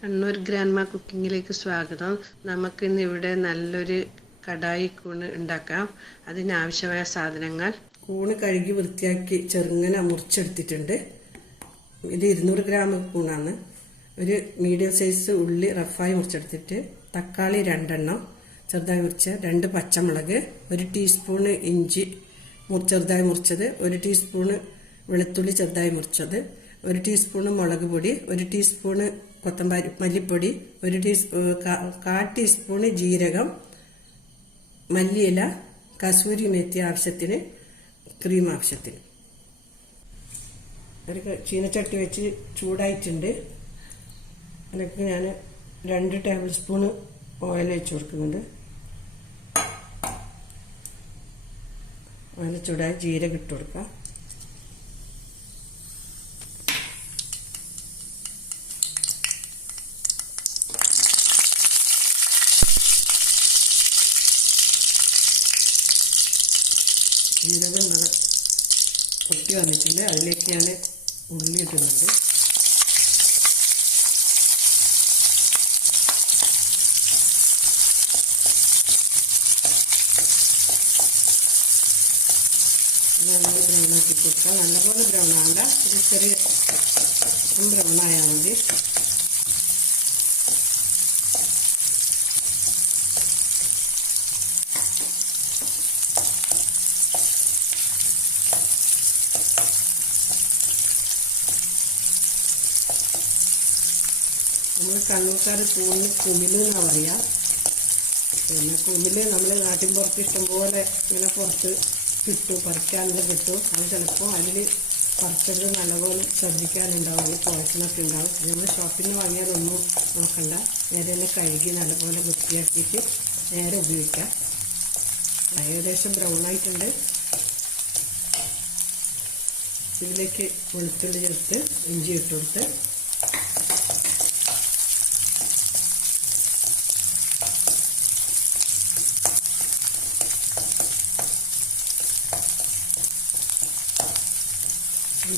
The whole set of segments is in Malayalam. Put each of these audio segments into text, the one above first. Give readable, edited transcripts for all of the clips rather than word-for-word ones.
കണ്ണൂർ ഗ്രാൻഡ്മ കുക്കിങ്ങിലേക്ക് സ്വാഗതം. നമുക്കിന്ന് ഇവിടെ നല്ലൊരു കടായി കൂണ് ഉണ്ടാക്കാം. അതിനാവശ്യമായ സാധനങ്ങൾ: കൂണ് കഴുകി വൃത്തിയാക്കി ചെറുങ്ങനെ മുറിച്ചെടുത്തിട്ടുണ്ട്. ഇത് 200 ഗ്രാം കൂണാണ്. ഒരു മീഡിയം സൈസ് ഉള്ളി റഫായി മുറിച്ചെടുത്തിട്ട്, തക്കാളി 2 എണ്ണം ചെറുതായി മുറിച്ച, 2 പച്ചമുളക്, 1 ടീസ്പൂണ് ഇഞ്ചി ചെറുതായി മുറിച്ചത്, 1 ടീസ്പൂണ് വെളുത്തുള്ളി ചെറുതായി മുറിച്ചത്, 1 ടീസ്പൂണ് മുളക് പൊടി, 1 ടീസ്പൂണ് കൊത്തമ്പാരി മല്ലിപ്പൊടി, 1 ടീസ്പൂണ് ജീരകം, മല്ലിയില, കസൂരി മെത്തി ആവശ്യത്തിന്, ക്രീം ആവശ്യത്തിന്. ഒരു ചീനച്ചട്ടി വെച്ച് ചൂടായിട്ടുണ്ട്. അതിലേക്ക് ഞാൻ 2 ടേബിൾ സ്പൂണ് ഓയിൽ വെച്ച് കൊടുക്കുന്നുണ്ട്. ഓയിൽ ചൂടായി ജീരകം ഇട്ട് കൊടുക്കാം. ജീരകം നല്ല പൊട്ടി വന്നിട്ടുണ്ട്. അതിലേക്ക് ഞാൻ ഉള്ളി ഇടുന്നുണ്ട്. നല്ലപോലെ ബ്രൗൺ ആക്കി കൊടുക്കാം. നല്ലപോലെ ബ്രൗൺ ആവണ്ട, ഒരു ചെറിയ ബ്രൗൺ ആയാൽ മതി. നമ്മൾ കണ്ണൂർക്കാർ കൂണിന് കുമില് എന്നാണ് പറയുക. പിന്നെ കുമില് നമ്മൾ നാട്ടിൻ പുറത്ത് ഇഷ്ടംപോലെ ഇങ്ങനെ പുറത്ത് കിട്ടും, പറിക്കാനൊക്കെ കിട്ടും. അത് ചിലപ്പോൾ അതിൽ പറിച്ചത് നല്ലപോലെ ശ്രദ്ധിക്കാനുണ്ടാവും, പോയസനൊക്കെ ഉണ്ടാവും. നമ്മൾ ഷോപ്പിൽ നിന്ന് വാങ്ങിയതൊന്നും നോക്കണ്ട, നേരെ തന്നെ കഴുകി നല്ലപോലെ വൃത്തിയാക്കിയിട്ട് നേരെ ഉപയോഗിക്കാം. ഏകദേശം ബ്രൗൺ ആയിട്ടുണ്ട്. ഇതിലേക്ക് വെളുത്തുള്ളി ചേർത്ത് ഇഞ്ചി ഇട്ട് കൊടുത്ത്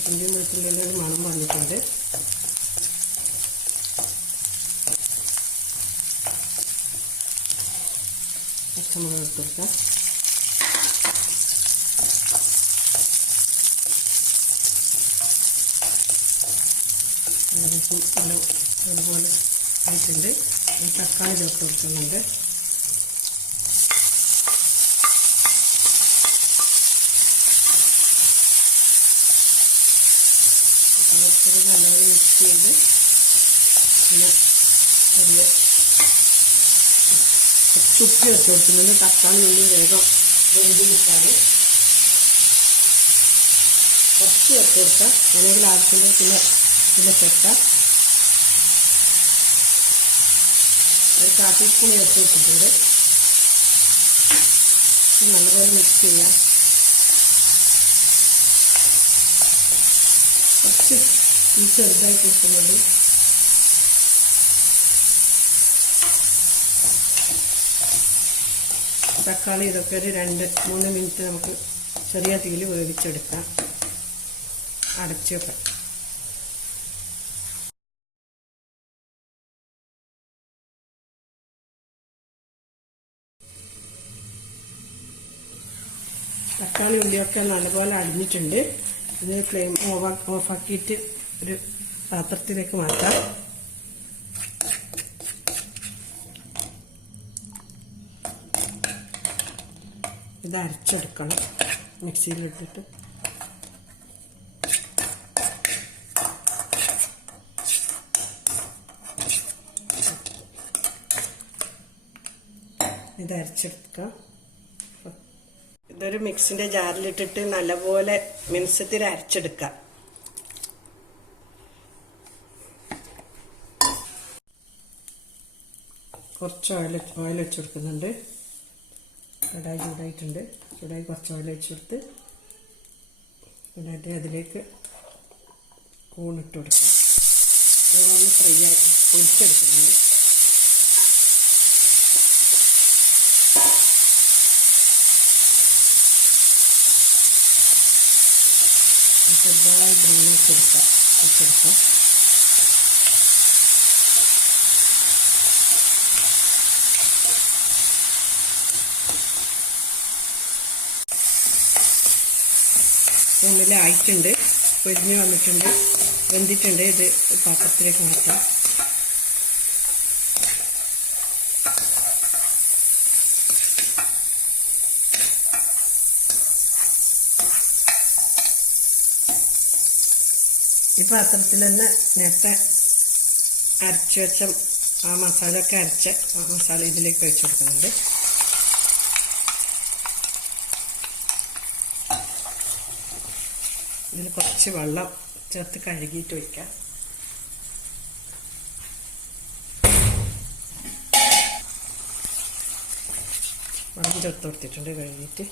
ഇഞ്ചിയും വെളുത്തുള്ളിയുടെ ഒരു മണം വന്നിട്ടുണ്ട്. പച്ചമുളക് ഇട്ട് കൊടുക്കാം. ഏകദേശം എല്ലാം ഒരുപോലെ ആയിട്ടുണ്ട്. തക്കാളി ചേർത്ത് കൊടുക്കുന്നുണ്ട്. നല്ലപോലെ മിക്സ് ചെയ്ത് പിന്നെ ചെറിയ ചുപ്പി വെച്ച് കൊടുക്കുന്നുണ്ട്. തക്കാളി ഉള്ളി വേഗം വെന്ത് കിട്ടാൻ കുറച്ച് വെച്ച് കൊടുക്കാം. അല്ലെങ്കിൽ ആവശ്യമുള്ള പിന്നെ ചേർക്കാം. ഒരു കാപ്പിസ്പൂൺ വെച്ച് കൊടുത്തിട്ടുണ്ട്. നല്ലപോലെ മിക്സ് ചെയ്യാം. കുറച്ച് ഈ ചെറുതായി കൊടുക്കുന്നുണ്ട്. തക്കാളി ഇതൊക്കെ ഒരു 2-3 മിനിറ്റ് നമുക്ക് ചെറിയ തീയിൽ വേവിച്ചെടുക്കാം. അടച്ച് വെക്കാം. തക്കാളി ഉള്ളിയൊക്കെ നല്ലപോലെ അടിഞ്ഞിട്ടുണ്ട്. ഇത് ഫ്ലെയിം ഓഫാക്കിയിട്ട് ഒരു പാത്രത്തിലേക്ക് മാറ്റാം. ഇത് അരച്ചെടുക്കണം മിക്സിയിലിട്ടിട്ട്. ഇത് അരച്ചെടുക്കാം. ഇതൊരു മിക്സിൻ്റെ ജാറിലിട്ടിട്ട് നല്ലപോലെ മിനുസത്തിൽ അരച്ചെടുക്കാം. കുറച്ച് ഓയിൽ വെച്ച് കൊടുക്കുന്നുണ്ട്. കടായി ചൂടായിട്ടുണ്ട്. ചൂടായി കുറച്ച് ഓയിൽ വെച്ച് കൊടുത്ത് പിന്നെ അതിലേക്ക് കൂണിട്ട് കൊടുക്കാം. കൂണൊന്ന് ഫ്രൈ ആയി പൊരിച്ചെടുക്കുന്നുണ്ട്. ചെറുതായി ബ്രൗൺ ആക്കി എടുക്കാം. കൂണിലായിട്ടുണ്ട്, പൊരിഞ്ഞ് വന്നിട്ടുണ്ട്, വെന്തിട്ടുണ്ട്. ഇത് പാത്രത്തിലേക്ക് മാറ്റാം. ഈ പാത്രത്തിൽ തന്നെ നേരത്തെ അരച്ച് വെച്ച ആ മസാലയൊക്കെ അരച്ച ആ മസാല ഇതിലേക്ക് ഒഴിച്ചു കൊടുക്കുന്നുണ്ട്. ഇതിൽ കുറച്ച് വെള്ളം ചേർത്ത് കഴുകിയിട്ട് ഒഴിക്കാം. വെള്ളം ചേർത്ത് കൊടുത്തിട്ടുണ്ട് കഴുകിയിട്ട്.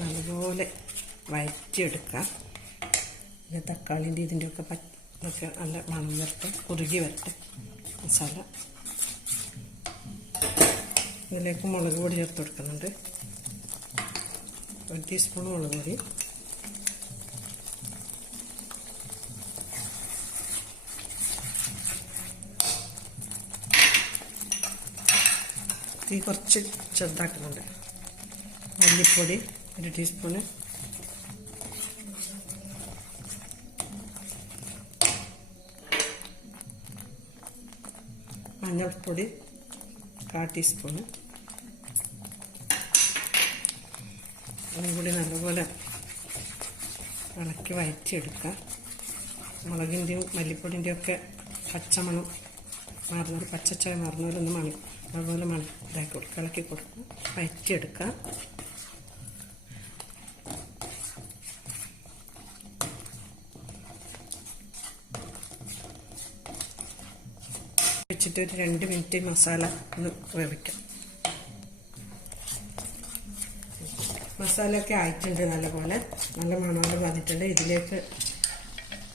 നല്ലപോലെ വഴറ്റിയെടുക്കാം. പിന്നെ തക്കാളിൻ്റെ ഇതിൻ്റെയൊക്കെ ഒക്കെ നല്ല മണം വരട്ടെ, കുറുകി വരട്ടെ മസാല. ഇതിലേക്ക് മുളക് പൊടി ചേർത്ത് കൊടുക്കുന്നുണ്ട്. 1 ടീസ്പൂൺ മുളക് പൊടി, തീ കുറച്ച് ചെറുതാക്കുന്നുണ്ട്. മല്ലിപ്പൊടി 1 ടീസ്പൂണ്, മഞ്ഞൾപ്പൊടി 1/4 ടീസ്പൂണ്. അതും കൂടി നല്ലപോലെ ഇളക്കി വഴറ്റിയെടുക്കുക. മുളകിൻ്റെയും മല്ലിപ്പൊടിൻ്റെയും ഒക്കെ പച്ചമണം മാറുന്നത്, പച്ചച്ചായ മാറുന്നവരൊന്ന് അതുപോലെ ഇതാക്കി കൊടുക്കുക, ഇളക്കി കൊടുക്കുക, വഴറ്റിയെടുക്കുക. വെച്ചിട്ട് ഒരു 2 മിനിറ്റ് മസാല ഒന്ന് വേവിക്കാം. മസാലയൊക്കെ ആയിട്ടുണ്ട്, നല്ലപോലെ നല്ല മണോടെ വന്നിട്ടുണ്ട്. ഇതിലേക്ക്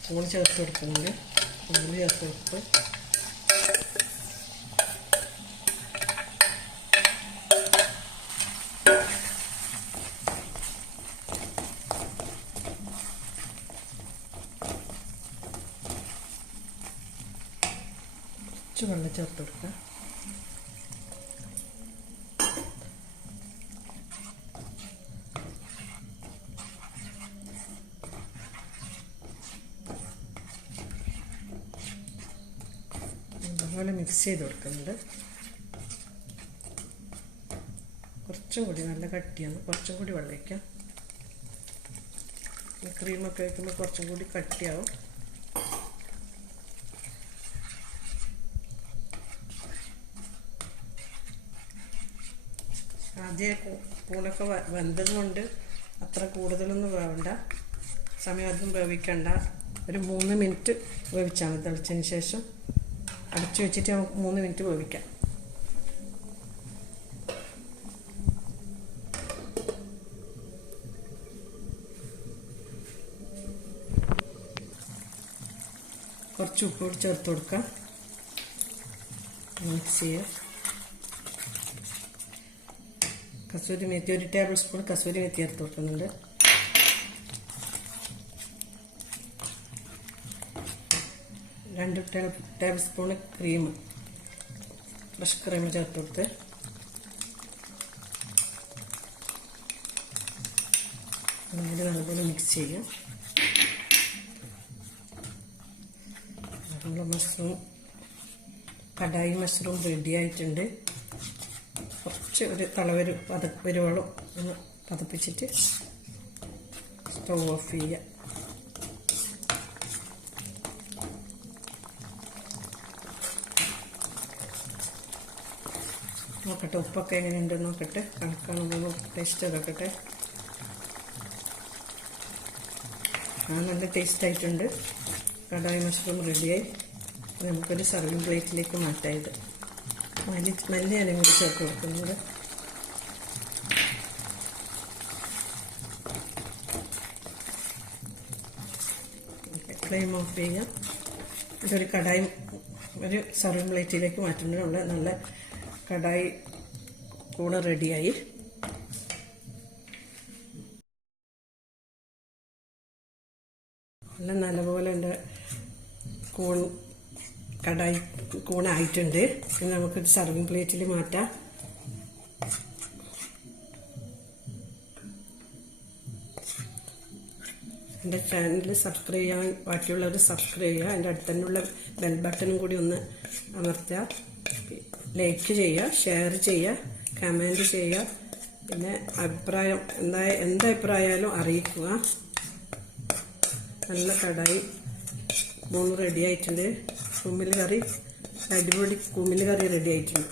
കൂൺ ചേർത്ത് കൊടുക്കുന്നുണ്ട്. കൂൺ ചേർത്ത് കൊടുത്ത് കുറച്ച് വെള്ളം ചേർത്ത് കൊടുക്കുക. അതുപോലെ മിക്സ് ചെയ്ത് കൊടുക്കുന്നുണ്ട്. കുറച്ചും കൂടി നല്ല കട്ടിയാണ്, കുറച്ചും കൂടി വെള്ളം വയ്ക്കാം. ക്രീമൊക്കെ വയ്ക്കുമ്പോൾ കുറച്ചും കൂടി കട്ടിയാവും. ആദ്യം കൂണൊക്കെ വെന്തത് കൊണ്ട് അത്ര കൂടുതലൊന്നും വേവണ്ട, സമയം അതും വേവിക്കണ്ട. ഒരു 3 മിനിറ്റ് വേവിച്ചാൽ മതി. തിളച്ചതിന് ശേഷം അടച്ചു വെച്ചിട്ട് 3 മിനിറ്റ് വേവിക്കാം. കുറച്ച് ഉപ്പ് കൂടി ചേർത്ത് കൊടുക്കാം. മിക്സ് ചെയ്യുക. കസൂരി മെത്തി 1 ടേബിൾ സ്പൂൺ കസൂരി മെത്തി ചേർത്ത് കൊടുക്കുന്നുണ്ട്. രണ്ട് table spoon cream, fresh cream ചേർത്ത് കൊടുത്ത് നല്ലപോലെ മിക്സ് ചെയ്യാം. നമ്മുടെ മഷ്റൂം കടായി മഷ്റൂം റെഡി ആയിട്ടുണ്ട്. കുറച്ച് ഒരു വരുവോളം ഒന്ന് പതപ്പിച്ചിട്ട് സ്റ്റൗ ഓഫ് ചെയ്യുക. നോക്കട്ടെ ഉപ്പൊക്കെ എങ്ങനെയുണ്ടെന്ന് നോക്കട്ടെ, കണക്കാണെന്ന് ടേസ്റ്റ് നോക്കട്ടെ. നല്ല ടേസ്റ്റ് ആയിട്ടുണ്ട്. കടായി മഷ്റൂം റെഡിയായി. നമുക്കൊരു സർവിങ് പ്ലേറ്റിലേക്ക് മാറ്റാം. ഇത് മല്ലിയില കൂടി ചേർത്ത് കൊടുക്കുന്നത്. ഫ്ലെയിം ഓഫ് ചെയ്യുക. ഇതൊരു കടായി ഒരു സർവിങ് പ്ലേറ്റിലേക്ക് മാറ്റുന്നതിനുള്ള നല്ല കടായി കൂടെ റെഡിയായി. നല്ലപോലെ എൻ്റെ കൂൺ കടായി കൂണായിട്ടുണ്ട്. ഇനി നമുക്കൊരു സർവിങ് പ്ലേറ്റിൽ മാറ്റാം. എൻ്റെ ചാനൽ സബ്സ്ക്രൈബ് ചെയ്യാൻ ബാക്കിയുള്ളവർ സബ്സ്ക്രൈബ് ചെയ്യുക. എൻ്റെ അടുത്ത് തന്നെയുള്ള ബെൽ ബട്ടണും കൂടി ഒന്ന് അമർത്തുക. ലൈക്ക് ചെയ്യുക, ഷെയർ ചെയ്യുക, കമൻറ്റ് ചെയ്യുക. പിന്നെ അഭിപ്രായം എന്തഭിപ്രായമായാലും അറിയിക്കുക. നല്ല കടായി മൂന്ന് റെഡി ആയിട്ടുണ്ട്. കുമ്മിൽ കറി, അടിപൊളി കുമ്മിൽ കറി റെഡി ആയിട്ടുണ്ട്.